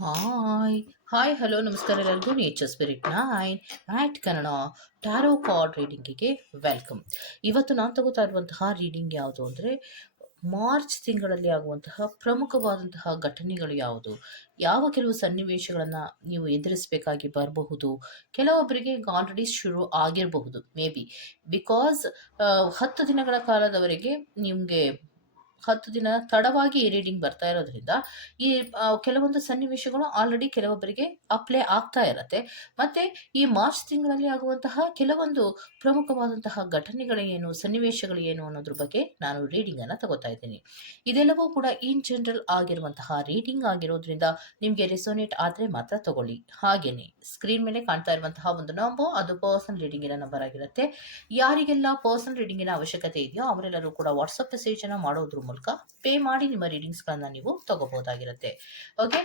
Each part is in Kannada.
ಹಾಯ್ ಹಾಯ್ ಹಲೋ ನಮಸ್ಕಾರ ಎಲ್ಲರಿಗೂ. Nature spirit nine mat Kannada tarot card ರೀಡಿಂಗಿಗೆ welcome ಇವತ್ತು ನಾನು ತಗೋತಾ ಇರುವಂತಹ ರೀಡಿಂಗ್ ಯಾವುದು ಅಂದರೆ ಮಾರ್ಚ್ ತಿಂಗಳಲ್ಲಿ ಆಗುವಂತಹ ಪ್ರಮುಖವಾದಂತಹ ಘಟನೆಗಳು ಯಾವುದು? ಯಾವ ಕೆಲವು ಸನ್ನಿವೇಶಗಳನ್ನು ನೀವು ಎದುರಿಸಬೇಕಾಗಿ ಬರಬಹುದು? ಕೆಲವೊಬ್ಬರಿಗೆ ಆಲ್ರೆಡಿ ಶುರು ಆಗಿರಬಹುದು ಮೇ ಬಿ ಬಿಕಾಸ್ ಹತ್ತು ದಿನಗಳ ಕಾಲದವರೆಗೆ ನಿಮಗೆ ಹತ್ತು ದಿನ ತಡವಾಗಿ ಈ ರೀಡಿಂಗ್ ಬರ್ತಾ ಇರೋದ್ರಿಂದ ಈ ಕೆಲವೊಂದು ಸನ್ನಿವೇಶಗಳು ಆಲ್ರೆಡಿ ಕೆಲವೊಬ್ಬರಿಗೆ ಅಪ್ಲೈ ಆಗ್ತಾ ಇರತ್ತೆ. ಮತ್ತೆ ಈ ಮಾರ್ಚ್ ತಿಂಗಳಲ್ಲಿ ಆಗುವಂತಹ ಕೆಲವೊಂದು ಪ್ರಮುಖವಾದಂತಹ ಘಟನೆಗಳು ಏನು, ಸನ್ನಿವೇಶಗಳು ಏನು ಅನ್ನೋದ್ರ ಬಗ್ಗೆ ನಾನು ರೀಡಿಂಗ್ ಅನ್ನ ತಗೋತಾ ಇದ್ದೀನಿ. ಇದೆಲ್ಲವೂ ಕೂಡ ಇನ್ ಜನರಲ್ ಆಗಿರುವಂತಹ ರೀಡಿಂಗ್ ಆಗಿರೋದ್ರಿಂದ ನಿಮಗೆ ರೆಸೋನೇಟ್ ಆದ್ರೆ ಮಾತ್ರ ತಗೊಳ್ಳಿ. ಹಾಗೇನೆ ಸ್ಕ್ರೀನ್ ಮೇಲೆ ಕಾಣ್ತಾ ಇರುವಂತಹ ಒಂದು ನಂಬರ್ ಅದು ಪರ್ಸನಲ್ ರೀಡಿಂಗಿನ ನಂಬರ್ ಆಗಿರುತ್ತೆ. ಯಾರಿಗೆಲ್ಲ ಪರ್ಸನಲ್ ರೀಡಿಂಗಿನ ಅವಶ್ಯಕತೆ ಇದೆಯೋ ಅವರೆಲ್ಲರೂ ಕೂಡ ವಾಟ್ಸಪ್ ಅನ್ನ ಮಾಡೋದ್ರ ಮೂಲಕ ಪೇ ಮಾಡಿ ನಿಮ್ಮ ರೀಡಿಂಗ್ಸ್ಗಳನ್ನ ನೀವು ತಗೋಬಹುದಾಗಿರುತ್ತೆ. ಓಕೆ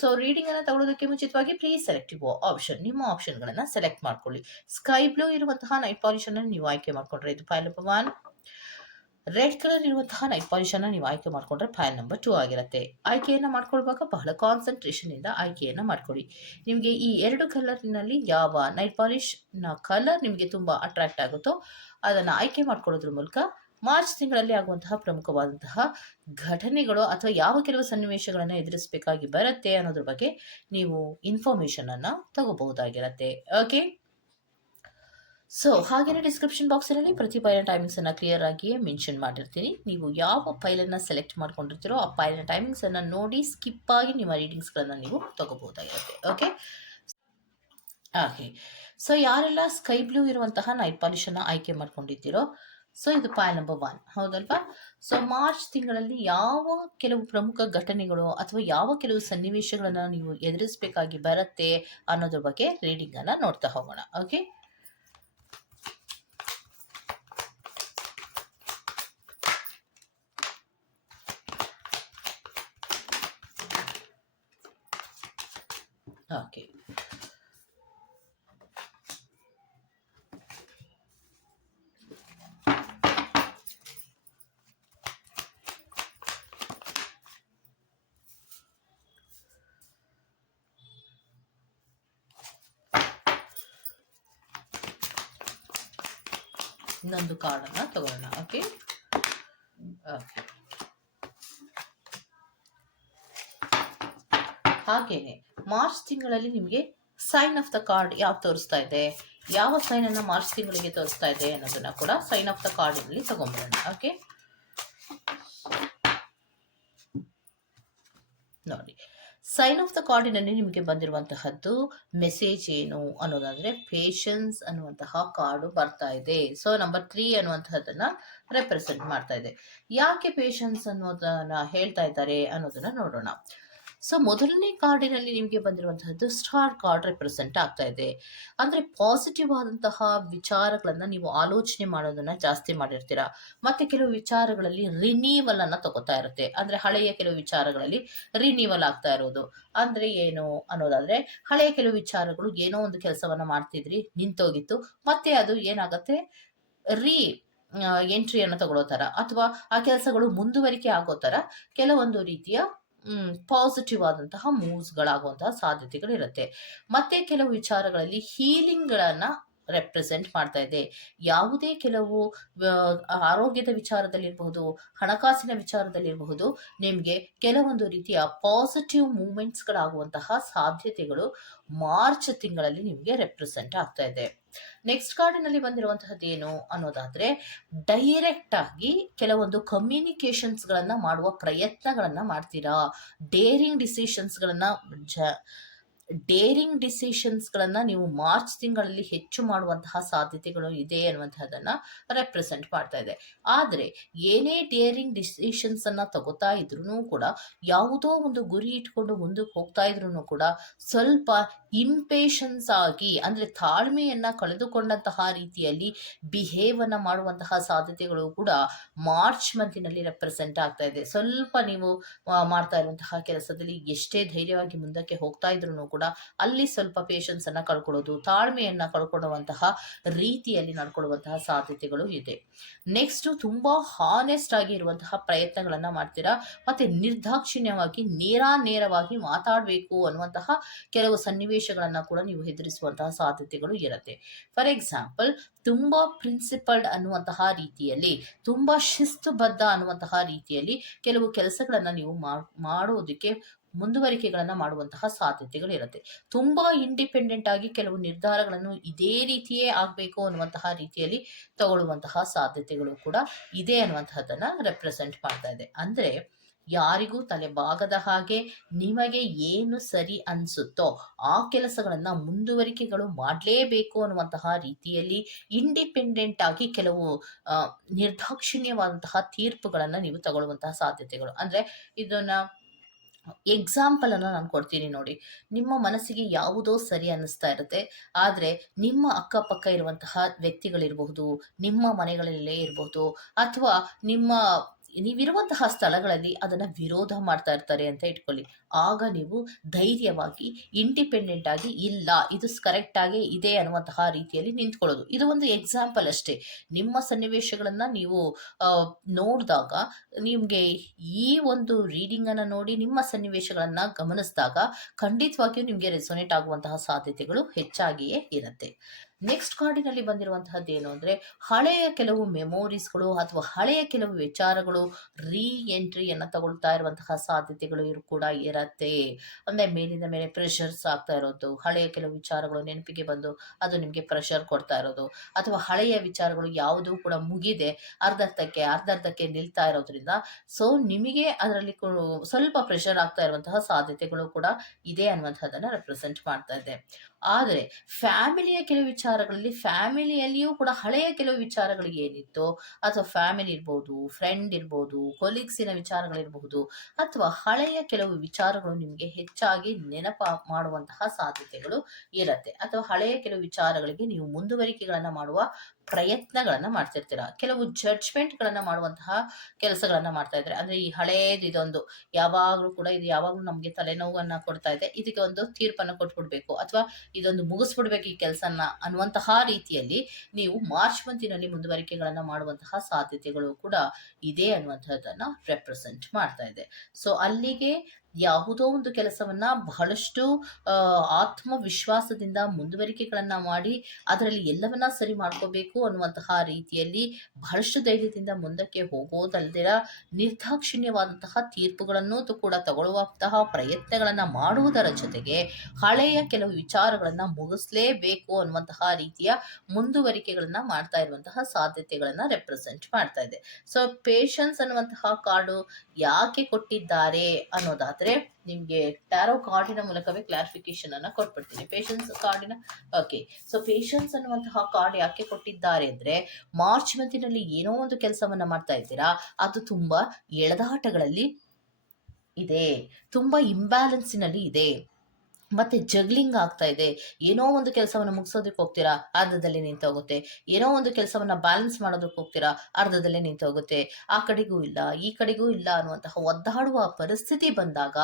ಸೊ ರೀಡಿಂಗ್ ಅನ್ನ ತಗೊಳ್ಳೋದಕ್ಕೆ ಮುಂಚಿತವಾಗಿ ಪ್ಲೀಸ್ ಸೆಲೆಕ್ಟ್ ಯುವ ಆಪ್ಷನ್ ನಿಮ್ಮ ಆಪ್ಷನ್ಗಳನ್ನ ಸೆಲೆಕ್ಟ್ ಮಾಡ್ಕೊಳ್ಳಿ. ಸ್ಕೈ ಬ್ಲೂ ಇರುವಂತಹ ನೈಟ್ ಪಾಲಿಶ್ ಅನ್ನ ನೀವು ಆಯ್ಕೆ ಮಾಡ್ಕೊಂಡ್ರೆ ಇದು pile number one red colour ಇರುವಂತಹ ನೈಟ್ ಪಾಲಿಶ್ ಅನ್ನ ನೀವು ಆಯ್ಕೆ ಮಾಡ್ಕೊಂಡ್ರೆ ಫೈಲ್ ನಂಬರ್ ಟೂ ಆಗಿರುತ್ತೆ. ಆಯ್ಕೆಯನ್ನ ಮಾಡ್ಕೊಳ್ವಾಗ ಬಹಳ ಕಾನ್ಸಂಟ್ರೇಷನ್ ಇಂದ ಆಯ್ಕೆಯನ್ನ ಮಾಡ್ಕೊಳ್ಳಿ ನಿಮಗೆ ಈ ಎರಡು ಕಲರ್ನಲ್ಲಿ ಯಾವ ನೈಟ್ ಪಾಲಿಶ್ನ ಕಲರ್ ನಿಮಗೆ ತುಂಬಾ ಅಟ್ರಾಕ್ಟ್ ಆಗುತ್ತೋ ಅದನ್ನ ಆಯ್ಕೆ ಮಾಡ್ಕೊಳ್ಳೋದ್ರ ಮೂಲಕ ಮಾರ್ಚ್ ತಿಂಗಳಲ್ಲಿ ಆಗುವಂತಹ ಪ್ರಮುಖವಾದಂತಹ ಘಟನೆಗಳು ಅಥವಾ ಯಾವ ಕೆಲವು ಸನ್ನಿವೇಶಗಳನ್ನು ಎದುರಿಸಬೇಕಾಗಿ ಬರುತ್ತೆ ಅನ್ನೋದ್ರ ಬಗ್ಗೆ ನೀವು ಇನ್ಫಾರ್ಮೇಶನ್ ಅನ್ನ ತಗೋಬಹುದಾಗಿರತ್ತೆ. ಓಕೆ ಸೊ ಹಾಗೇನೆ ಡಿಸ್ಕ್ರಿಪ್ಷನ್ ಬಾಕ್ಸಲ್ಲಿ ಪ್ರತಿ ಟೈಮಿಂಗ್ಸ್ ಅನ್ನ ಕ್ಲಿಯರ್ ಆಗಿಯೇ ಮೆನ್ಷನ್ ಮಾಡಿರ್ತೀನಿ. ನೀವು ಯಾವ ಫೈಲನ್ನು ಸೆಲೆಕ್ಟ್ ಮಾಡ್ಕೊಂಡಿರ್ತೀರೋ ಆ ಫೈಲಿನ ಟೈಮಿಂಗ್ಸ್ ಅನ್ನ ನೋಡಿ ಸ್ಕಿಪ್ ಆಗಿ ನಿಮ್ಮ ರೀಡಿಂಗ್ಸ್ಗಳನ್ನು ನೀವು ತಗೋಬಹುದಾಗಿರುತ್ತೆ. ಓಕೆ ಓಕೆ ಸೊ ಯಾರೆಲ್ಲ ಸ್ಕೈ ಬ್ಲೂ ಇರುವಂತಹ ನೈಟ್ ಪಾಲಿಶ್ ಅನ್ನ ಆಯ್ಕೆ ಮಾಡ್ಕೊಂಡಿದ್ದೀರೋ ಸೊ ಇದು ಫೈಲ್ ನಂಬರ್ ಒನ್ ಹೌದಲ್ವಾ? ಸೊ ಮಾರ್ಚ್ ತಿಂಗಳಲ್ಲಿ ಯಾವ ಕೆಲವು ಪ್ರಮುಖ ಘಟನೆಗಳು ಅಥವಾ ಯಾವ ಕೆಲವು ಸನ್ನಿವೇಶಗಳನ್ನು ನೀವು ಎದುರಿಸಬೇಕಾಗಿ ಬರುತ್ತೆ ಅನ್ನೋದ್ರ ಬಗ್ಗೆ ರೀಡಿಂಗ್ ಅನ್ನ ನೋಡ್ತಾ ಹೋಗೋಣ. ಓಕೆ ಓಕೆ ಇನ್ನೊಂದು ಕಾರ್ಡನ್ನ ತಗೊಳ್ಳೋಣ ಓಕೆ ಓಕೆ ಹಾಗೇನೆ, ಮಾರ್ಚ್ ತಿಂಗಳಲ್ಲಿ ನಿಮಗೆ ಸೈನ್ ಆಫ್ ದ ಕಾರ್ಡ್ ಯಾವ ತೋರಿಸ್ತಾ ಇದೆ, ಯಾವ ಸೈನ್ ಅನ್ನ ಮಾರ್ಚ್ ತಿಂಗಳಿಗೆ ತೋರಿಸ್ತಾ ಇದೆ ಅನ್ನೋದನ್ನ ಕೂಡ ಸೈನ್ ಆಫ್ ದ ಕಾರ್ಡ್ ಅಲ್ಲಿ ತಗೊಂಡ್ಬರೋಣ ಓಕೆ ನೋಡಿ ಸೈನ್ ಆಫ್ ದ ಕಾರ್ಡಿನಲ್ಲಿ ನಿಮಗೆ ಬಂದಿರುವಂತಹದ್ದು ಮೆಸೇಜ್ ಏನು ಅನ್ನೋದಾದ್ರೆ ಪೇಷನ್ಸ್ ಅನ್ನುವಂತಹ ಕಾರ್ಡು ಬರ್ತಾ ಇದೆ. ಸೊ ನಂಬರ್ ತ್ರೀ ಅನ್ನುವಂತಹದನ್ನ ರೆಪ್ರೆಸೆಂಟ್ ಮಾಡ್ತಾ ಇದೆ. ಯಾಕೆ ಪೇಷನ್ಸ್ ಅನ್ನೋದನ್ನ ಹೇಳ್ತಾ ಇದ್ದಾರೆ ಅನ್ನೋದನ್ನ ನೋಡೋಣ. ಸೊ ಮೊದಲನೇ ಕಾರ್ಡಿನಲ್ಲಿ ನಿಮಗೆ ಬಂದಿರುವಂತಹದ್ದು ಸ್ಟಾರ್ ಕಾರ್ಡ್ ರೆಪ್ರೆಸೆಂಟ್ ಆಗ್ತಾ ಇದೆ. ಅಂದ್ರೆ ಪಾಸಿಟಿವ್ ಆದಂತಹ ವಿಚಾರಗಳನ್ನ ನೀವು ಆಲೋಚನೆ ಮಾಡೋದನ್ನ ಜಾಸ್ತಿ ಮಾಡಿರ್ತೀರಾ? ಮತ್ತೆ ಕೆಲವು ವಿಚಾರಗಳಲ್ಲಿ ರಿನೀವಲ್ ಅನ್ನ ತಗೋತಾ ಇರುತ್ತೆ. ಅಂದ್ರೆ ಹಳೆಯ ಕೆಲವು ವಿಚಾರಗಳಲ್ಲಿ ರಿನೀವಲ್ ಆಗ್ತಾ ಇರೋದು. ಅಂದ್ರೆ ಏನು ಅನ್ನೋದಾದ್ರೆ, ಹಳೆಯ ಕೆಲವು ವಿಚಾರಗಳು ಏನೋ ಒಂದು ಕೆಲಸವನ್ನ ಮಾಡ್ತಿದ್ರಿ, ನಿಂತೋಗಿತ್ತು. ಮತ್ತೆ ಅದು ಏನಾಗುತ್ತೆ? ರೀ ಎಂಟ್ರಿಯನ್ನು ತಗೊಳ್ಳೋ ಥರ. ಅಥವಾ ಆ ಕೆಲಸಗಳು ಮುಂದುವರಿಕೆ ಆಗೋ ಥರ ಕೆಲವೊಂದು ರೀತಿಯ ಪಾಸಿಟಿವ್ ಆದಂತಹ ಮೂವ್ಸ್ಗಳಾಗುವಂತಹ ಸಾಧ್ಯತೆಗಳಿರುತ್ತೆ. ಮತ್ತೆ ಕೆಲವು ವಿಚಾರಗಳಲ್ಲಿ ಹೀಲಿಂಗ್ಗಳನ್ನ ರೆಪ್ರೆಸೆಂಟ್ ಮಾಡ್ತಾ ಇದೆ. ಯಾವುದೇ ಕೆಲವು ಆರೋಗ್ಯದ ವಿಚಾರದಲ್ಲಿರಬಹುದು, ಹಣಕಾಸಿನ ವಿಚಾರದಲ್ಲಿರಬಹುದು, ನಿಮಗೆ ಕೆಲವೊಂದು ರೀತಿಯ ಪಾಸಿಟಿವ್ ಮೂಮೆಂಟ್ಸ್ಗಳಾಗುವಂತಹ ಸಾಧ್ಯತೆಗಳು ಮಾರ್ಚ್ ತಿಂಗಳಲ್ಲಿ ನಿಮಗೆ ರೆಪ್ರೆಸೆಂಟ್ ಆಗ್ತಾ ಇದೆ. ನೆಕ್ಸ್ಟ್ ಕಾರ್ಡಿನಲ್ಲಿ ಬಂದಿರುವಂತಹದ್ದು ಏನು ಅನ್ನೋದಾದ್ರೆ ಡೈರೆಕ್ಟ್ ಆಗಿ ಕೆಲವೊಂದು ಕಮ್ಯುನಿಕೇಶನ್ಸ್ ಗಳನ್ನ ಮಾಡುವ ಪ್ರಯತ್ನಗಳನ್ನ ಮಾಡ್ತೀರಾ? ಡೇರಿಂಗ್ ಡಿಸಿಷನ್ಸ್ ಗಳನ್ನ ಜ ಡೇರಿಂಗ್ ಡಿಸಿಷನ್ಸ್ ಗಳನ್ನ ನೀವು ಮಾರ್ಚ್ ತಿಂಗಳಲ್ಲಿ ಹೆಚ್ಚು ಮಾಡುವಂತಹ ಸಾಧ್ಯತೆಗಳು ಇದೆ ಅನ್ನುವಂತಹದನ್ನ ರೆಪ್ರೆಸೆಂಟ್ ಮಾಡ್ತಾ ಇದೆ. ಆದ್ರೆ, ಏನೇ ಡೇರಿಂಗ್ ಡಿಸಿಷನ್ಸ್ ಅನ್ನ ತಗೋತಾ ಇದ್ರು ಕೂಡ, ಯಾವುದೋ ಒಂದು ಗುರಿ ಇಟ್ಕೊಂಡು ಮುಂದಕ್ಕೆ ಹೋಗ್ತಾ ಇದ್ರು ಕೂಡ, ಸ್ವಲ್ಪ ಇಂಪೇಷನ್ಸ್ ಆಗಿ, ಅಂದ್ರೆ ತಾಳ್ಮೆಯನ್ನ ಕಳೆದುಕೊಂಡಂತಹ ರೀತಿಯಲ್ಲಿ ಬಿಹೇವ್ ಅನ್ನ ಮಾಡುವಂತಹ ಸಾಧ್ಯತೆಗಳು ಕೂಡ ಮಾರ್ಚ್ ಮಂತಿನಲ್ಲಿ ರೆಪ್ರೆಸೆಂಟ್ ಆಗ್ತಾ ಇದೆ. ಸ್ವಲ್ಪ ನೀವು ಮಾಡ್ತಾ ಇರುವಂತಹ ಕೆಲಸದಲ್ಲಿ ಎಷ್ಟೇ ಧೈರ್ಯವಾಗಿ ಮುಂದಕ್ಕೆ ಹೋಗ್ತಾ ಇದ್ರು ಕೂಡ ಕೂಡ ಅಲ್ಲಿ ಸ್ವಲ್ಪ ಪೇಷನ್ಸ್ ಅನ್ನ ಕಳ್ಕೊಳ್ಳೋದು, ತಾಳ್ಮೆಯನ್ನ ಕಳ್ಕೊಳ್ಳುವಂತಹ ರೀತಿಯಲ್ಲಿ ನಡ್ಕೊಳ್ಳುವಂತಹ ಸಾಧ್ಯತೆಗಳು ಇದೆ. ನೆಕ್ಸ್ಟ್ ತುಂಬಾ ಹಾನೆಸ್ಟ್ ಆಗಿ ಇರುವಂತಹ ಪ್ರಯತ್ನಗಳನ್ನ ಮಾಡ್ತೀರಾ? ಮತ್ತೆ ನಿರ್ದಾಕ್ಷಿಣ್ಯವಾಗಿ ನೇರಾನೇರವಾಗಿ ಮಾತಾಡಬೇಕು ಅನ್ನುವಂತಹ ಕೆಲವು ಸನ್ನಿವೇಶಗಳನ್ನ ಕೂಡ ನೀವು ಎದುರಿಸುವಂತಹ ಸಾಧ್ಯತೆಗಳು ಇರುತ್ತೆ. ಫಾರ್ ಎಕ್ಸಾಂಪಲ್ ತುಂಬಾ ಪ್ರಿನ್ಸಿಪಲ್ಡ್ ಅನ್ನುವಂತಹ ರೀತಿಯಲ್ಲಿ, ತುಂಬಾ ಶಿಸ್ತುಬದ್ಧ ಅನ್ನುವಂತಹ ರೀತಿಯಲ್ಲಿ ಕೆಲವು ಕೆಲಸಗಳನ್ನ ನೀವು ಮಾಡ್- ಮಾಡೋದಕ್ಕೆ ಮುಂದುವರಿಕೆಗಳನ್ನ ಮಾಡುವಂತಹ ಸಾಧ್ಯತೆಗಳು ಇರುತ್ತೆ ತುಂಬಾ ಇಂಡಿಪೆಂಡೆಂಟ್ ಆಗಿ ಕೆಲವು ನಿರ್ಧಾರಗಳನ್ನು ಇದೇ ರೀತಿಯೇ ಆಗಬೇಕು ಅನ್ನುವಂತಹ ರೀತಿಯಲ್ಲಿ ತಗೊಳ್ಳುವಂತಹ ಸಾಧ್ಯತೆಗಳು ಕೂಡ ಇದೆ ಅನ್ನುವಂತಹದ್ದನ್ನ ರೆಪ್ರೆಸೆಂಟ್ ಮಾಡ್ತಾ ಇದೆ. ಅಂದ್ರೆ ಯಾರಿಗೂ ತಲೆ ಬಾಗದ ಹಾಗೆ ನಿಮಗೆ ಏನು ಸರಿ ಅನ್ಸುತ್ತೋ ಆ ಕೆಲಸಗಳನ್ನ ಮುಂದುವರಿಕೆಗಳು ಮಾಡಲೇಬೇಕು ಅನ್ನುವಂತಹ ರೀತಿಯಲ್ಲಿ ಇಂಡಿಪೆಂಡೆಂಟ್ ಆಗಿ ಕೆಲವು ನಿರ್ದಾಕ್ಷಿಣ್ಯವಾದಂತಹ ತೀರ್ಪುಗಳನ್ನ ನೀವು ತಗೊಳ್ಳುವಂತಹ ಸಾಧ್ಯತೆಗಳು. ಅಂದ್ರೆ ಇದನ್ನ ಎಕ್ಸಾಂಪಲ್ ಅನ್ನ ನಾನು ಕೊಡ್ತೀನಿ ನೋಡಿ. ನಿಮ್ಮ ಮನಸ್ಸಿಗೆ ಯಾವುದೋ ಸರಿ ಅನ್ನಿಸ್ತಾ ಇರುತ್ತೆ. ಆದರೆ ನಿಮ್ಮ ಅಕ್ಕಪಕ್ಕ ಇರುವಂತಹ ವ್ಯಕ್ತಿಗಳಿರಬಹುದು, ನಿಮ್ಮ ಮನೆಗಳಲ್ಲೇ ಇರಬಹುದು, ಅಥವಾ ನಿಮ್ಮ ನೀವಿರುವಂತಹ ಸ್ಥಳಗಳಲ್ಲಿ ಅದನ್ನು ವಿರೋಧ ಮಾಡ್ತಾ ಇರ್ತಾರೆ ಅಂತ ಇಟ್ಕೊಳ್ಳಿ. ಆಗ ನೀವು ಧೈರ್ಯವಾಗಿ ಇಂಡಿಪೆಂಡೆಂಟ್ ಆಗಿ, ಇಲ್ಲ, ಇದು ಕರೆಕ್ಟ್ ಆಗಿ ಇದೆ ಅನ್ನುವಂತಹ ರೀತಿಯಲ್ಲಿ ನಿಂತ್ಕೊಳ್ಳೋದು. ಇದು ಒಂದು ಎಕ್ಸಾಂಪಲ್ ಅಷ್ಟೇ. ನಿಮ್ಮ ಸನ್ನಿವೇಶಗಳನ್ನು ನೀವು ನೋಡಿದಾಗ, ನಿಮಗೆ ಈ ಒಂದು ರೀಡಿಂಗ್ ಅನ್ನ ನೋಡಿ, ನಿಮ್ಮ ಸನ್ನಿವೇಶಗಳನ್ನು ಗಮನಿಸಿದಾಗ ಖಂಡಿತವಾಗಿಯೂ ನಿಮಗೆ ರೆಸೊನೇಟ್ ಆಗುವಂತಹ ಸಾಧ್ಯತೆಗಳು ಹೆಚ್ಚಾಗಿಯೇ ಇರುತ್ತೆ. ನೆಕ್ಸ್ಟ್ ಕಾರ್ಡಿನಲ್ಲಿ ಬಂದಿರುವಂತಹದ್ದು ಏನು ಅಂದರೆ, ಹಳೆಯ ಕೆಲವು ಮೆಮೊರೀಸ್ಗಳು ಅಥವಾ ಹಳೆಯ ಕೆಲವು ವಿಚಾರಗಳು ರೀ ಎಂಟ್ರಿಯನ್ನು ತಗೊಳ್ತಾ ಇರುವಂತಹ ಸಾಧ್ಯತೆಗಳು ಇರು- ಕೂಡ ಇರತ್ತೆ. ಅಂದರೆ ಮೇಲಿಂದ ಮೇಲೆ ಪ್ರೆಷರ್ಸ್ ಆಗ್ತಾ ಇರೋದು, ಹಳೆಯ ಕೆಲವು ವಿಚಾರಗಳು ನೆನಪಿಗೆ ಬಂದು ಅದು ನಿಮಗೆ ಪ್ರೆಷರ್ ಕೊಡ್ತಾ ಇರೋದು, ಅಥವಾ ಹಳೆಯ ವಿಚಾರಗಳು ಯಾವುದೂ ಕೂಡ ಮುಗಿದೆ ಅರ್ಧರ್ಥಕ್ಕೆ ಅರ್ಧರ್ಧಕ್ಕೆ ನಿಲ್ತಾ ಇರೋದ್ರಿಂದ ಸೊ ನಿಮಗೆ ಅದರಲ್ಲಿ ಸ್ವಲ್ಪ ಪ್ರೆಷರ್ ಆಗ್ತಾ ಇರುವಂತಹ ಸಾಧ್ಯತೆಗಳು ಕೂಡ ಇದೆ ಅನ್ನುವಂಥದ್ದನ್ನು ರೆಪ್ರೆಸೆಂಟ್ ಮಾಡ್ತಾ ಇದೆ ಆದರೆ ಫ್ಯಾಮಿಲಿಯ ಕೆಲವು ವಿಚಾರಗಳಲ್ಲಿ ಫ್ಯಾಮಿಲಿಯಲ್ಲಿಯೂ ಕೂಡ ಹಳೆಯ ಕೆಲವು ವಿಚಾರಗಳು ಏನಿತ್ತು, ಅಥವಾ ಫ್ಯಾಮಿಲಿ ಇರ್ಬೋದು ಫ್ರೆಂಡ್ ಇರ್ಬೋದು ಕೊಲೀಗ್ಸಿನ ವಿಚಾರಗಳಿರಬಹುದು, ಅಥವಾ ಹಳೆಯ ಕೆಲವು ವಿಚಾರಗಳು ನಿಮಗೆ ಹೆಚ್ಚಾಗಿ ನೆನಪ ಮಾಡುವಂತಹ ಸಾಧ್ಯತೆಗಳು ಇರುತ್ತೆ. ಅಥವಾ ಹಳೆಯ ಕೆಲವು ವಿಚಾರಗಳಿಗೆ ನೀವು ಮುಂದುವರಿಕೆಗಳನ್ನ ಮಾಡುವ ಪ್ರಯತ್ನಗಳನ್ನ ಮಾಡ್ತಿರ್ತೀರ. ಕೆಲವು ಜಡ್ಜ್ಮೆಂಟ್ ಗಳನ್ನ ಮಾಡುವಂತಹ ಕೆಲಸಗಳನ್ನ ಮಾಡ್ತಾ ಇದ್ದಾರೆ ಅಂದ್ರೆ ಈ ಹಳೇದು ಇದೊಂದು, ಯಾವಾಗಲೂ ಕೂಡ ಇದು ಯಾವಾಗಲೂ ನಮಗೆ ತಲೆನೋವನ್ನ ಕೊಡ್ತಾ ಇದೆ, ಇದಕ್ಕೆ ಒಂದು ತೀರ್ಪನ್ನು ಕೊಟ್ಬಿಡ್ಬೇಕು. ಅಥವಾ ಇದೊಂದು ಮುಗಿಸ್ಬಿಡ್ಬೇಕು ಈ ಕೆಲಸನ ಅನ್ನುವಂತಹ ರೀತಿಯಲ್ಲಿ ನೀವು ಮಾರ್ಚ್ ಮಂತಿನಲ್ಲಿ ಮುಂದುವರಿಕೆಗಳನ್ನು ಮಾಡುವಂತಹ ಸಾಧ್ಯತೆಗಳು ಕೂಡ ಇದೆ ಅನ್ನುವಂಥದ್ದನ್ನು ರೆಪ್ರೆಸೆಂಟ್ ಮಾಡ್ತಾ ಇದೆ. ಸೊ ಅಲ್ಲಿಗೆ ಯಾವುದೋ ಒಂದು ಕೆಲಸವನ್ನ ಬಹಳಷ್ಟು ಆತ್ಮವಿಶ್ವಾಸದಿಂದ ಮುಂದುವರಿಕೆಗಳನ್ನ ಮಾಡಿ ಅದರಲ್ಲಿ ಎಲ್ಲವನ್ನ ಸರಿ ಮಾಡ್ಕೋಬೇಕು ಅನ್ನುವಂತಹ ರೀತಿಯಲ್ಲಿ ಬಹಳಷ್ಟು ಧೈರ್ಯದಿಂದ ಮುಂದಕ್ಕೆ ಹೋಗೋದಲ್ದಿರ ನಿರ್ದಾಕ್ಷಿಣ್ಯವಾದಂತಹ ತೀರ್ಪುಗಳನ್ನು ಕೂಡ ತಗೊಳ್ಳುವಂತಹ ಪ್ರಯತ್ನಗಳನ್ನ ಮಾಡುವುದರ ಜೊತೆಗೆ ಹಳೆಯ ಕೆಲವು ವಿಚಾರಗಳನ್ನ ಮುಗಿಸ್ಲೇಬೇಕು ಅನ್ನುವಂತಹ ರೀತಿಯ ಮುಂದುವರಿಕೆಗಳನ್ನ ಮಾಡ್ತಾ ಇರುವಂತಹ ಸಾಧ್ಯತೆಗಳನ್ನ ರೆಪ್ರೆಸೆಂಟ್ ಮಾಡ್ತಾ ಇದೆ. ಸೊ ಪೇಷನ್ಸ್ ಅನ್ನುವಂತಹ ಕಾರ್ಡು ಯಾಕೆ ಕೊಟ್ಟಿದ್ದಾರೆ ಅನ್ನೋದಾದ್ರೆ ನಿಮ್ಗೆ ಟ್ಯಾರೋ ಕಾರ್ಡಿನ ಮೂಲಕವೇ ಕ್ಲಾರಿಫಿಕೇಶನ್ ಅನ್ನ ಕೊಟ್ಬಿಡ್ತೀನಿ. ಪೇಷನ್ಸ್ ಕಾರ್ಡಿನ ಓಕೆ ಸೊ ಪೇಷನ್ಸ್ ಅನ್ನುವಂತಹ ಕಾರ್ಡ್ ಯಾಕೆ ಕೊಟ್ಟಿದ್ದಾರೆ ಅಂದ್ರೆ ಮಾರ್ಚ್ ಮಂತಿನಲ್ಲಿ ಏನೋ ಒಂದು ಕೆಲಸವನ್ನ ಮಾಡ್ತಾ ಇದ್ದೀರಾ, ಅದು ತುಂಬಾ ಎಳೆದಾಟಗಳಲ್ಲಿ ಇದೆ, ತುಂಬಾ ಇಂಬ್ಯಾಲೆನ್ಸಿನಲ್ಲಿ ಇದೆ. ಮತ್ತೆ ಜಗ್ಲಿಂಗ್ ಆಗ್ತಾ ಇದೆ. ಏನೋ ಒಂದು ಕೆಲಸವನ್ನು ಮುಗಿಸೋದಕ್ಕೆ ಹೋಗ್ತೀರಾ? ಅರ್ಧದಲ್ಲಿ ನಿಂತೋಗುತ್ತೆ ಏನೋ ಒಂದು ಕೆಲಸವನ್ನ ಬ್ಯಾಲೆನ್ಸ್ ಮಾಡೋದಕ್ಕೆ ಹೋಗ್ತೀರಾ? ಅರ್ಧದಲ್ಲೇ ನಿಂತೋಗುತ್ತೆ ಆ ಕಡೆಗೂ ಇಲ್ಲ, ಈ ಕಡೆಗೂ ಇಲ್ಲ ಅನ್ನುವಂತಹ ಒದ್ದಾಡುವ ಪರಿಸ್ಥಿತಿ ಬಂದಾಗ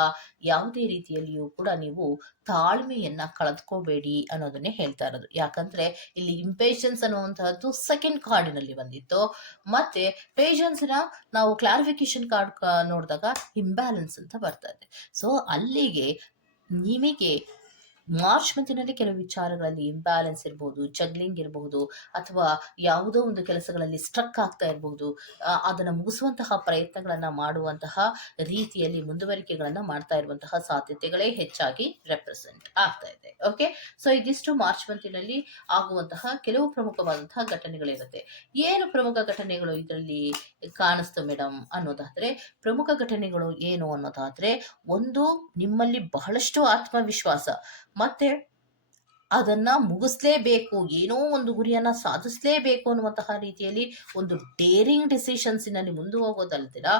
ಯಾವುದೇ ರೀತಿಯಲ್ಲಿಯೂ ಕೂಡ ನೀವು ತಾಳ್ಮೆಯನ್ನ ಕಳೆದುಕೋಬೇಡಿ ಅನ್ನೋದನ್ನೇ ಹೇಳ್ತಾ ಇರೋದು. ಯಾಕಂದ್ರೆ ಇಲ್ಲಿ ಇಂಪೇಷನ್ಸ್ ಅನ್ನುವಂತಹದ್ದು ಸೆಕೆಂಡ್ ಕಾರ್ಡಿನಲ್ಲಿ ಬಂದಿತ್ತು. ಮತ್ತೆ ಪೇಷನ್ಸ್ನ ನಾವು ಕ್ಲಾರಿಫಿಕೇಶನ್ ಕಾರ್ಡ್ ನೋಡಿದಾಗ ಇಂಬ್ಯಾಲೆನ್ಸ್ ಅಂತ ಬರ್ತಾ ಇದೆ. ಸೊ ಅಲ್ಲಿಗೆ ನಿಮಗೆ ಮಾರ್ಚ್ ಮಂತಿನಲ್ಲಿ ಕೆಲವು ವಿಚಾರಗಳಲ್ಲಿ ಇಂಬ್ಯಾಲೆನ್ಸ್ ಇರಬಹುದು ಜಗ್ಲಿಂಗ್ ಇರಬಹುದು ಅಥವಾ ಯಾವುದೋ ಒಂದು ಕೆಲಸಗಳಲ್ಲಿ ಸ್ಟ್ರಕ್ ಆಗ್ತಾ ಇರಬಹುದು ಅದನ್ನು ಮುಗಿಸುವಂತಹ ಪ್ರಯತ್ನಗಳನ್ನ ಮಾಡುವಂತಹ ರೀತಿಯಲ್ಲಿ ಮುಂದುವರಿಕೆಗಳನ್ನ ಮಾಡ್ತಾ ಇರುವಂತಹ ಸಾಧ್ಯತೆಗಳೇ ಹೆಚ್ಚಾಗಿ ರೆಪ್ರೆಸೆಂಟ್ ಆಗ್ತಾ ಇದೆ. ಓಕೆ ಸೊ ಇದಿಷ್ಟು ಮಾರ್ಚ್ ಮಂತಿನಲ್ಲಿ ಆಗುವಂತಹ ಕೆಲವು ಪ್ರಮುಖವಾದಂತಹ ಘಟನೆಗಳಿರುತ್ತೆ. ಏನು ಪ್ರಮುಖ ಘಟನೆಗಳು ಇದರಲ್ಲಿ ಕಾಣಿಸ್ತು ಮೇಡಮ್ ಅನ್ನೋದಾದ್ರೆ, ಪ್ರಮುಖ ಘಟನೆಗಳು ಏನು ಅನ್ನೋದಾದ್ರೆ, ಒಂದು ನಿಮ್ಮಲ್ಲಿ ಬಹಳಷ್ಟು ಆತ್ಮವಿಶ್ವಾಸ ಮತ್ತೆ ಅದನ್ನ ಮುಗಿಸ್ಲೇಬೇಕು, ಏನೋ ಒಂದು ಗುರಿಯನ್ನ ಸಾಧಿಸಲೇಬೇಕು ಅನ್ನುವಂತಹ ರೀತಿಯಲ್ಲಿ ಒಂದು ಡೇರಿಂಗ್ ಡಿಸಿಷನ್ಸಿನಲ್ಲಿ ಮುಂದೆ ಹೋಗೋದಲ್ಲದಿರ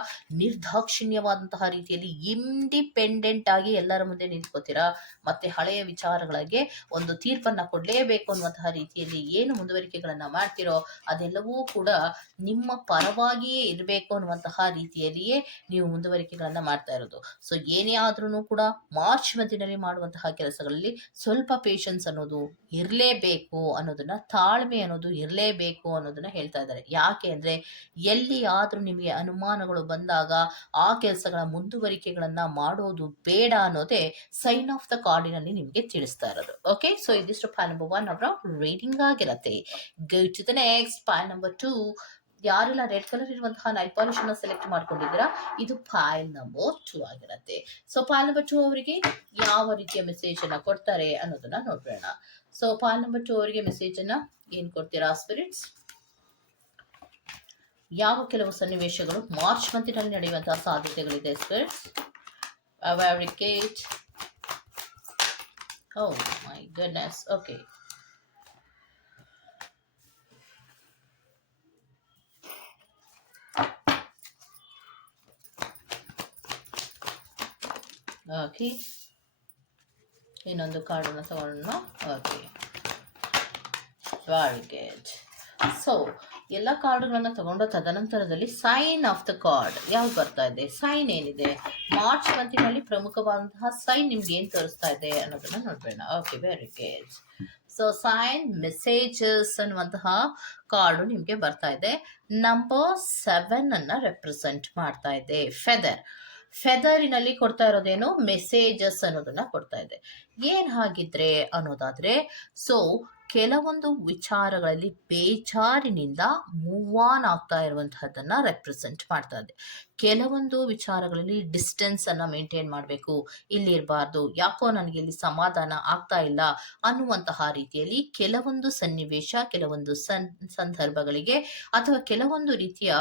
ನಿರ್ದಾಕ್ಷಿಣ್ಯವಾದಂತಹ ರೀತಿಯಲ್ಲಿ ಇಂಡಿಪೆಂಡೆಂಟ್ ಆಗಿ ಎಲ್ಲರ ಮುಂದೆ ನಿಂತ್ಕೋತೀರಾ, ಮತ್ತೆ ಹಳೆಯ ವಿಚಾರಗಳಿಗೆ ಒಂದು ತೀರ್ಪನ್ನು ಕೊಡಲೇಬೇಕು ಅನ್ನುವಂತಹ ರೀತಿಯಲ್ಲಿ ಏನು ಮುಂದುವರಿಕೆಗಳನ್ನು ಮಾಡ್ತಿರೋ, ಅದೆಲ್ಲವೂ ಕೂಡ ನಿಮ್ಮ ಪರವಾಗಿಯೇ ಇರಬೇಕು ಅನ್ನುವಂತಹ ರೀತಿಯಲ್ಲಿಯೇ ನೀವು ಮುಂದುವರಿಕೆಗಳನ್ನು ಮಾಡ್ತಾ ಇರೋದು. ಸೊ ಏನೇ ಆದ್ರೂ ಕೂಡ ಮಾರ್ಚ್ ಮಧ್ಯದಲ್ಲಿ ಮಾಡುವಂತಹ ಕೆಲಸಗಳಲ್ಲಿ ಸ್ವಲ್ಪ ಪೇಷನ್ಸ್ ಅನ್ನೋದು ಇರಲೇಬೇಕು ಅನ್ನೋದನ್ನ, ತಾಳ್ಮೆ ಅನ್ನೋದು ಇರಲೇಬೇಕು ಅನ್ನೋದನ್ನ ಹೇಳ್ತಾ ಇದ್ದಾರೆ. ಯಾಕೆ ಅಂದ್ರೆ ಎಲ್ಲಿ ಆದ್ರೂ ನಿಮಗೆ ಅನುಮಾನಗಳು ಬಂದಾಗ ಆ ಕೆಲಸಗಳ ಮುಂದುವರಿಕೆಗಳನ್ನ ಮಾಡೋದು ಬೇಡ ಅನ್ನೋದೇ ಸೈನ್ ಆಫ್ ದ ಕಾರ್ಡಿನಲ್ಲಿ ನಿಮಗೆ ತಿಳಿಸ್ತಾ ಇರೋದು. ಓಕೆ ಸೊ ಇದಿಷ್ಟು ಫೈಲ್ ನಂಬರ್ ಒನ್ ಅವರ ರೀಡಿಂಗ್ ಆಗಿರತ್ತೆ. Go to the next pile number two ಯಾರೆಲ್ಲ ರೆಡ್ ಕಲರ್ ಇರುವಂತಹ ನೈಲ್ ಪಾಲಿಶ್ ಅನ್ನ ಸೆಲೆಕ್ಟ್ ಮಾಡ್ಕೊಂಡಿದ್ದೀರಾ? ಇದು ಫೈಲ್ ನಂಬರ್ ಟೂ ಆಗಿರುತ್ತೆ. ಸೊ ಫೈಲ್ ನಂಬರ್ ಟೂ ಅವರಿಗೆ ಯಾವ ರೀತಿಯ ಮೆಸೇಜ್ ಅನ್ನ ಕೊಡ್ತಾರೆ ಅನ್ನೋದನ್ನ ನೋಡೋಣ ಸೊ ಫೈಲ್ ನಂಬರ್ ಟೂ ಅವರಿಗೆ ಮೆಸೇಜ್ ಅನ್ನ ಏನ್ ಕೊಡ್ತೀರಾ ಸ್ಪಿರಿಟ್ಸ್ ಯಾವ ಕೆಲವು ಸನ್ನಿವೇಶಗಳು ಮಾರ್ಚ್ ಮಂತಿನಲ್ಲಿ ನಡೆಯುವಂತಹ ಸಾಧ್ಯತೆಗಳಿದೆ ಸ್ಪಿರಿಟ್ಸ್ ಅವಾರಿಕೇಟ್ oh my goodness okay okay ಇನ್ನೊಂದು ಕಾರ್ಡನ್ನು ತಗೊಂಡು ಓಕೆ ವೆರಿ ಗುಡ್ ಸೊ ಎಲ್ಲ ಕಾರ್ಡ್ಗಳನ್ನು ತಗೊಂಡು ತದನಂತರದಲ್ಲಿ ಸೈನ್ ಆಫ್ ದ ಕಾರ್ಡ್ ಯಾವ್ದು ಬರ್ತಾ ಇದೆ? ಸೈನ್ ಏನಿದೆ? ಮಾರ್ಚ್ ಮಂತಿನಲ್ಲಿ ಪ್ರಮುಖವಾದಂತಹ ಸೈನ್ ನಿಮ್ಗೆ ಏನು ತೋರಿಸ್ತಾ ಇದೆ ಅನ್ನೋದನ್ನ ನೋಡ್ಬೇಡ. Okay very good so sign messages ಅನ್ನುವಂತಹ ಕಾರ್ಡು ನಿಮಗೆ ಬರ್ತಾ ಇದೆ. ನಂಬರ್ ಸೆವೆನ್ ಅನ್ನ ರೆಪ್ರೆಸೆಂಟ್ ಮಾಡ್ತಾ ಇದೆ. ಫೆದರ್ ಫೆದರಿನಲ್ಲಿ ಕೊಡ್ತಾ ಇರೋದೇನು? ಮೆಸೇಜಸ್ ಅನ್ನೋದನ್ನ ಕೊಡ್ತಾ ಇದೆ. ಏನ್ ಹಾಗಿದ್ರೆ ಅನ್ನೋದಾದ್ರೆ ಸೊ ಕೆಲವೊಂದು ವಿಚಾರಗಳಲ್ಲಿ ಬೇಜಾರಿನಿಂದ ಮೂವ್ ಆನ್ ಆಗ್ತಾ ಇರುವಂತಹದ್ದನ್ನ ರೆಪ್ರೆಸೆಂಟ್ ಮಾಡ್ತಾ ಇದೆ. ಕೆಲವೊಂದು ವಿಚಾರಗಳಲ್ಲಿ ಡಿಸ್ಟೆನ್ಸ್ ಅನ್ನ ಮೇಂಟೈನ್ ಮಾಡಬೇಕು. ಇಲ್ಲಿ ಇರಬಾರ್ದು. ಯಾಕೋ ನನಗೆ ಇಲ್ಲಿ ಸಮಾಧಾನ ಆಗ್ತಾ ಇಲ್ಲ ಅನ್ನುವಂತಹ ರೀತಿಯಲ್ಲಿ ಕೆಲವೊಂದು ಸನ್ನಿವೇಶ, ಕೆಲವೊಂದು ಸನ್, ಸಂದರ್ಭಗಳಿಗೆ ಅಥವಾ ಕೆಲವೊಂದು ರೀತಿಯ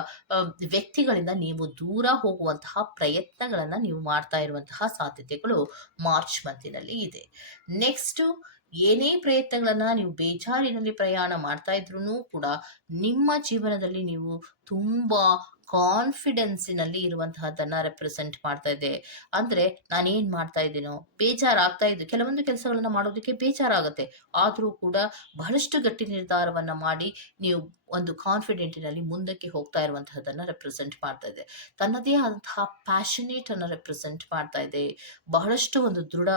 ವ್ಯಕ್ತಿಗಳಿಂದ ನೀವು ದೂರ ಹೋಗುವಂತಹ ಪ್ರಯತ್ನಗಳನ್ನ ನೀವು ಮಾಡ್ತಾ ಇರುವಂತಹ ಸಾಧ್ಯತೆಗಳು ಮಾರ್ಚ್ ಮಂತಿನಲ್ಲಿ ಇದೆ. ನೆಕ್ಸ್ಟ್ ಏನೇ ಪ್ರಯತ್ನಗಳನ್ನ ನೀವು ಬೇಜಾರಿನಲ್ಲಿ ಪ್ರಯಾಣ ಮಾಡ್ತಾ ಇದ್ರೂ ಕೂಡ ನಿಮ್ಮ ಜೀವನದಲ್ಲಿ ನೀವು ತುಂಬಾ ಕಾನ್ಫಿಡೆನ್ಸಿನಲ್ಲಿ ಇರುವಂತಹದ್ದನ್ನ ರೆಪ್ರೆಸೆಂಟ್ ಮಾಡ್ತಾ ಇದೆ. ಅಂದರೆ ನಾನೇನು ಮಾಡ್ತಾ ಇದ್ದೀನೋ, ಬೇಜಾರಾಗ್ತಾ ಇದ್ದು ಕೆಲವೊಂದು ಕೆಲಸಗಳನ್ನ ಮಾಡೋದಕ್ಕೆ ಬೇಜಾರಾಗುತ್ತೆ. ಆದರೂ ಕೂಡ ಬಹಳಷ್ಟು ಗಟ್ಟಿ ನಿರ್ಧಾರವನ್ನು ಮಾಡಿ ನೀವು ಒಂದು ಕಾನ್ಫಿಡೆಂಟಿನಲ್ಲಿ ಮುಂದಕ್ಕೆ ಹೋಗ್ತಾ ಇರುವಂತಹದನ್ನ ರೆಪ್ರೆಸೆಂಟ್ ಮಾಡ್ತಾ ಇದೆ. ತನ್ನದೇ ಆದಂತಹ ಪ್ಯಾಷನೇಟ್ ಅನ್ನ ರೆಪ್ರೆಸೆಂಟ್ ಮಾಡ್ತಾ ಇದೆ. ಬಹಳಷ್ಟು ಒಂದು ದೃಢ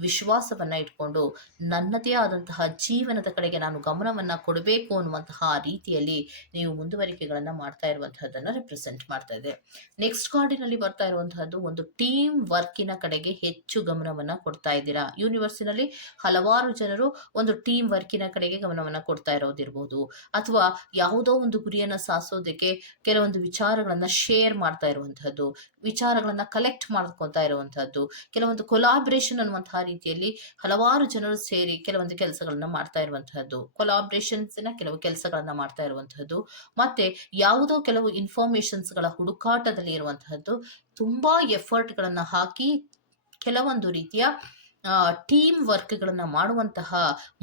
ವಿಶ್ವಾಸವನ್ನ ಇಟ್ಕೊಂಡು ನನ್ನದೇ ಆದಂತಹ ಜೀವನದ ಕಡೆಗೆ ನಾನು ಗಮನವನ್ನ ಕೊಡಬೇಕು ಅನ್ನುವಂತಹ ರೀತಿಯಲ್ಲಿ ನೀವು ಮುಂದುವರಿಕೆಗಳನ್ನ ಮಾಡ್ತಾ ಇರುವಂತಹದನ್ನ ರೆಪ್ರೆಸೆಂಟ್ ಮಾಡ್ತಾ ಇದೆ. ನೆಕ್ಸ್ಟ್ ಕಾರ್ಡಿನಲ್ಲಿ ಬರ್ತಾ ಇರುವಂತಹದ್ದು ಒಂದು ಟೀಮ್ ವರ್ಕಿನ ಕಡೆಗೆ ಹೆಚ್ಚು ಗಮನವನ್ನ ಕೊಡ್ತಾ ಇದ್ದೀರಾ? ಯೂನಿವರ್ಸಿನಲ್ಲಿ ಹಲವಾರು ಜನರು ಒಂದು ಟೀಮ್ ವರ್ಕಿನ ಕಡೆಗೆ ಗಮನವನ್ನ ಕೊಡ್ತಾ ಇರೋದಿರ್ಬೋದು. ಅಥವಾ ಯಾವುದೋ ಒಂದು ಗುರಿಯನ್ನ ಸಾಧಿಸೋದಕ್ಕೆ ಕೆಲವೊಂದು ವಿಚಾರಗಳನ್ನ ಶೇರ್ ಮಾಡ್ತಾ ಇರುವಂತಹದ್ದು, ವಿಚಾರಗಳನ್ನ ಕಲೆಕ್ಟ್ ಮಾಡ್ಕೊತಾ ಇರುವಂತಹದ್ದು, ಕೆಲವೊಂದು ಕೊಲಾಬ್ರೇಷನ್ ಅನ್ನುವಂತಹ ರೀತಿಯಲ್ಲಿ ಹಲವಾರು ಜನರು ಸೇರಿ ಕೆಲವೊಂದು ಕೆಲಸಗಳನ್ನ ಮಾಡ್ತಾ ಇರುವಂತಹದ್ದು. ಕೊಲಾಬ್ರೇಷನ್ಸ್ ಕೆಲವು ಕೆಲಸಗಳನ್ನ ಮಾಡ್ತಾ ಇರುವಂತಹದ್ದು. ಮತ್ತೆ ಯಾವುದೋ ಕೆಲವು ಇನ್ಫಾರ್ಮೇಶನ್ಸ್ಗಳ ಹುಡುಕಾಟದಲ್ಲಿ ಇರುವಂತಹದ್ದು. ತುಂಬಾ ಎಫರ್ಟ್ ಗಳನ್ನ ಹಾಕಿ ಕೆಲವೊಂದು ರೀತಿಯ ಟೀಮ್ ವರ್ಕ್ಗಳನ್ನು ಮಾಡುವಂತಹ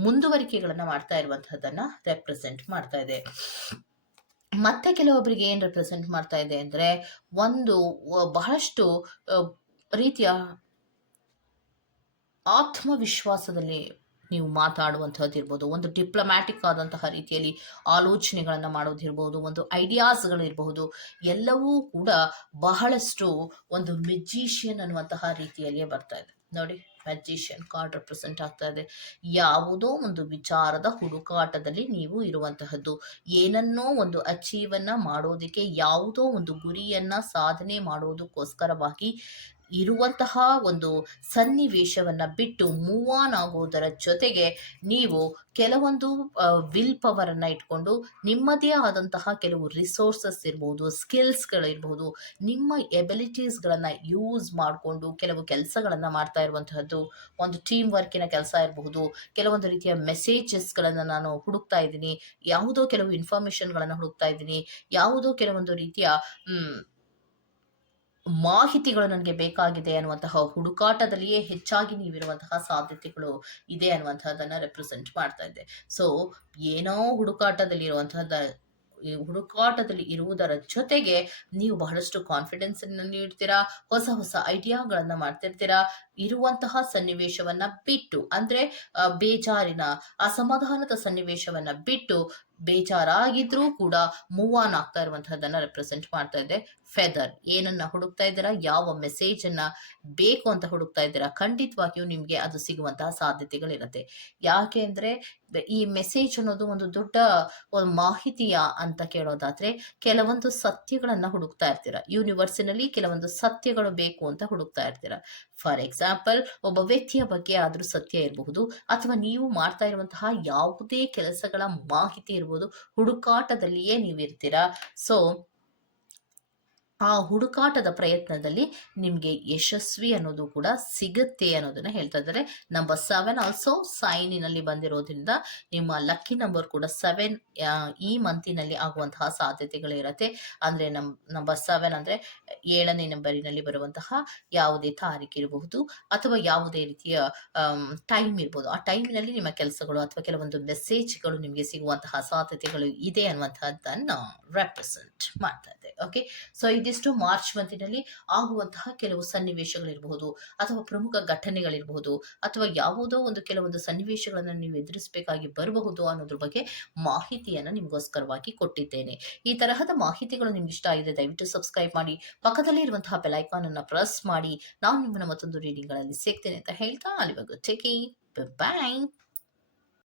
ಮುಂದುವರಿಕೆಗಳನ್ನು ಮಾಡ್ತಾ ಇರುವಂತಹದ್ದನ್ನು ರೆಪ್ರೆಸೆಂಟ್ ಮಾಡ್ತಾ ಇದೆ. ಮತ್ತೆ ಕೆಲವೊಬ್ಬರಿಗೆ ಏನು ರೆಪ್ರೆಸೆಂಟ್ ಮಾಡ್ತಾ ಇದೆ ಅಂದ್ರೆ ಒಂದು ಬಹಳಷ್ಟು ರೀತಿಯ ಆತ್ಮವಿಶ್ವಾಸದಲ್ಲಿ ನೀವು ಮಾತಾಡುವಂಥದ್ದು ಇರ್ಬೋದು, ಒಂದು ಡಿಪ್ಲೊಮ್ಯಾಟಿಕ್ ಆದಂತಹ ರೀತಿಯಲ್ಲಿ ಆಲೋಚನೆಗಳನ್ನು ಮಾಡೋದಿರ್ಬೋದು ಒಂದು ಐಡಿಯಾಸ್ಗಳಿರಬಹುದು ಎಲ್ಲವೂ ಕೂಡ ಬಹಳಷ್ಟು ಒಂದು ಮೆಜಿಷಿಯನ್ ಅನ್ನುವಂತಹ ರೀತಿಯಲ್ಲಿಯೇ ಬರ್ತಾ ಇದೆ. ನೋಡಿ. ಮ್ಯಾಜಿಷಿಯನ್ ಕಾರ್ಡ್ ರೆಪ್ರೆಸೆಂಟ್ ಆಗ್ತಾ ಇದೆ ಯಾವುದೋ ಒಂದು ವಿಚಾರದ ಹುಡುಕಾಟದಲ್ಲಿ ನೀವು ಇರುವಂತಹದ್ದು. ಏನನ್ನೋ ಒಂದು ಅಚೀವನ್ನ ಮಾಡೋದಕ್ಕೆ ಯಾವುದೋ ಒಂದು ಗುರಿಯನ್ನ ಸಾಧನೆ ಮಾಡೋದಕ್ಕೋಸ್ಕರವಾಗಿ ಇರುವಂತಹ ಒಂದು ಸನ್ನಿವೇಶವನ್ನ ಬಿಟ್ಟು ಮೂವ್ ಆನ್ ಆಗುವುದರ ಜೊತೆಗೆ ನೀವು ಕೆಲವೊಂದು ವಿಲ್ ಪವರ್ ಅನ್ನ ಇಟ್ಕೊಂಡು ನಿಮ್ಮದೇ ಆದಂತಹ ಕೆಲವು ರಿಸೋರ್ಸಸ್ ಇರ್ಬೋದು ಸ್ಕಿಲ್ಸ್ಗಳಿರ್ಬೋದು ನಿಮ್ಮ ಎಬಿಲಿಟೀಸ್ಗಳನ್ನ ಯೂಸ್ ಮಾಡಿಕೊಂಡು ಕೆಲವು ಕೆಲಸಗಳನ್ನ ಮಾಡ್ತಾ ಇರುವಂತಹದ್ದು, ಒಂದು ಟೀಮ್ ವರ್ಕಿನ ಕೆಲಸ ಇರಬಹುದು ಕೆಲವೊಂದು ರೀತಿಯ ಮೆಸೇಜಸ್ಗಳನ್ನು ನಾನು ಹುಡುಕ್ತಾ ಇದ್ದೀನಿ, ಯಾವುದೋ ಕೆಲವು ಇನ್ಫಾರ್ಮೇಷನ್ಗಳನ್ನು ಹುಡುಕ್ತಾ ಇದ್ದೀನಿ, ಯಾವುದೋ ಕೆಲವೊಂದು ರೀತಿಯ ಮಾಹಿತಿಗಳು ನನಗೆ ಬೇಕಾಗಿದೆ ಅನ್ನುವಂತಹ ಹುಡುಕಾಟದಲ್ಲಿಯೇ ಹೆಚ್ಚಾಗಿ ನೀವಿರುವಂತಹ ಸಾಧ್ಯತೆಗಳು ಇದೆ ಅನ್ನುವಂತಹದನ್ನ ರೆಪ್ರೆಸೆಂಟ್ ಮಾಡ್ತಾ ಇದೆ ಸೊ ಏನೋ ಹುಡುಕಾಟದಲ್ಲಿ ಇರುವಂತಹದ ಈ ಹುಡುಕಾಟದಲ್ಲಿ ಇರುವುದರ ಜೊತೆಗೆ ನೀವು ಬಹಳಷ್ಟು ಕಾನ್ಫಿಡೆನ್ಸ್ ನೀಡ್ತೀರಾ? ಹೊಸ ಹೊಸ ಐಡಿಯಾಗಳನ್ನ ಮಾಡ್ತಿರ್ತೀರಾ? ಇರುವಂತಹ ಸನ್ನಿವೇಶವನ್ನ ಬಿಟ್ಟು, ಅಂದ್ರೆ ಬೇಜಾರಿನ, ಅಸಮಾಧಾನದ ಸನ್ನಿವೇಶವನ್ನ ಬಿಟ್ಟು ಬೇಜಾರಾಗಿದ್ರೂ ಕೂಡ ಮೂವ್ ಆನ್ ಆಗ್ತಾ ಇರುವಂತಹದನ್ನ ರೆಪ್ರೆಸೆಂಟ್ ಮಾಡ್ತಾ ಇದೆ. ಫೆದರ್ ಏನನ್ನ ಹುಡುಕ್ತಾ ಇದ್ದೀರಾ? ಯಾವ ಮೆಸೇಜ್ ಅನ್ನ ಬೇಕು ಅಂತ ಹುಡುಕ್ತಾ ಇದ್ದೀರಾ? ಖಂಡಿತವಾಗಿಯೂ ನಿಮ್ಗೆ ಅದು ಸಿಗುವಂತಹ ಸಾಧ್ಯತೆಗಳಿರುತ್ತೆ. ಯಾಕೆ ಅಂದ್ರೆ, ಈ ಮೆಸೇಜ್ ಅನ್ನೋದು ಒಂದು ದೊಡ್ಡ ಮಾಹಿತಿಯ ಅಂತ ಕೇಳೋದಾದ್ರೆ, ಕೆಲವೊಂದು ಸತ್ಯಗಳನ್ನ ಹುಡುಕ್ತಾ ಇರ್ತೀರಾ? ಯೂನಿವರ್ಸಿನಲ್ಲಿ ಕೆಲವೊಂದು ಸತ್ಯಗಳು ಬೇಕು ಅಂತ ಹುಡುಕ್ತಾ ಇರ್ತೀರಾ? ಫಾರ್ ಎಕ್ಸಾಂಪಲ್ ಒಬ್ಬ ವ್ಯಕ್ತಿಯ ಬಗ್ಗೆ ಆದರೂ ಸತ್ಯ ಇರಬಹುದು, ಅಥವಾ ನೀವು ಮಾಡ್ತಾ ಇರುವಂತಹ ಯಾವುದೇ ಕೆಲಸಗಳ ಮಾಹಿತಿ ಇರ್ಬೋದು, ಹುಡುಕಾಟದಲ್ಲಿಯೇ ನೀವು ಇರ್ತೀರಾ ಸೊ ಆ ಹುಡುಕಾಟದ ಪ್ರಯತ್ನದಲ್ಲಿ ನಿಮಗೆ ಯಶಸ್ವಿ ಅನ್ನೋದು ಕೂಡ ಸಿಗುತ್ತೆ ಅನ್ನೋದನ್ನ ಹೇಳ್ತಾ ಇದ್ದಾರೆ. ನಂಬರ್ ಸೆವೆನ್ ಆಲ್ಸೋ ಸೈನಿನಲ್ಲಿ ಬಂದಿರೋದ್ರಿಂದ ನಿಮ್ಮ ಲಕ್ಕಿ ನಂಬರ್ ಕೂಡ ಸೆವೆನ್ ಈ ಮಂತಿನಲ್ಲಿ ಆಗುವಂತಹ ಸಾಧ್ಯತೆಗಳಿರುತ್ತೆ ಅಂದ್ರೆ ನಮ್ ನಂಬರ್ ಸೆವೆನ್ ಅಂದ್ರೆ ಏಳನೇ ನಂಬರಿನಲ್ಲಿ ಬರುವಂತಹ ಯಾವುದೇ ತಾರೀಕು ಇರಬಹುದು ಅಥವಾ ಯಾವುದೇ ರೀತಿಯ ಟೈಮ್ ಇರ್ಬೋದು ಆ ಟೈಮಿನಲ್ಲಿ ನಿಮ್ಮ ಕೆಲಸಗಳು ಅಥವಾ ಕೆಲವೊಂದು ಮೆಸೇಜ್ಗಳು ನಿಮಗೆ ಸಿಗುವಂತಹ ಸಾಧ್ಯತೆಗಳು ಇದೆ ಅನ್ನುವಂತಹದ್ದನ್ನು ರೆಪ್ರೆಸೆಂಟ್ ಮಾಡ್ತಾ ಇದೆ ಓಕೆ ಸೊ ಇದಿಷ್ಟು ಮಾರ್ಚ್ ಮಂತಿನಲ್ಲಿ ಆಗುವಂತಹ ಕೆಲವು ಸನ್ನಿವೇಶಗಳಿರಬಹುದು ಅಥವಾ ಪ್ರಮುಖ ಘಟನೆಗಳಿರಬಹುದು ಅಥವಾ ಯಾವುದೋ ಒಂದು ಕೆಲವೊಂದು ಸನ್ನಿವೇಶಗಳನ್ನು ನೀವು ಎದುರಿಸಬೇಕಾಗಿ ಬರಬಹುದು ಅನ್ನೋದ್ರ ಬಗ್ಗೆ ಮಾಹಿತಿಯನ್ನು ನಿಮಗೋಸ್ಕರವಾಗಿ ಕೊಟ್ಟಿದ್ದೇನೆ. ಈ ತರಹದ ಮಾಹಿತಿಗಳು ನಿಮ್ಗೆ ಇಷ್ಟ ಆಗಿದೆ, ದಯವಿಟ್ಟು ಸಬ್ಸ್ಕ್ರೈಬ್ ಮಾಡಿ. ಪಕ್ಕದಲ್ಲಿ ಇರುವಂತಹ ಬೆಲೈಕಾನ್ ಅನ್ನು ಪ್ರೆಸ್ ಮಾಡಿ. ನಾನು ನಿಮ್ಮನ್ನ ಮತ್ತೊಂದು ರೀಡಿಂಗ್ಗಳಲ್ಲಿ ಸಿಗ್ತೇನೆ ಅಂತ ಹೇಳ್ತಾ ಅಲ್ಲಿವಾಗ ಟೇಕ್ ಬಾಯ್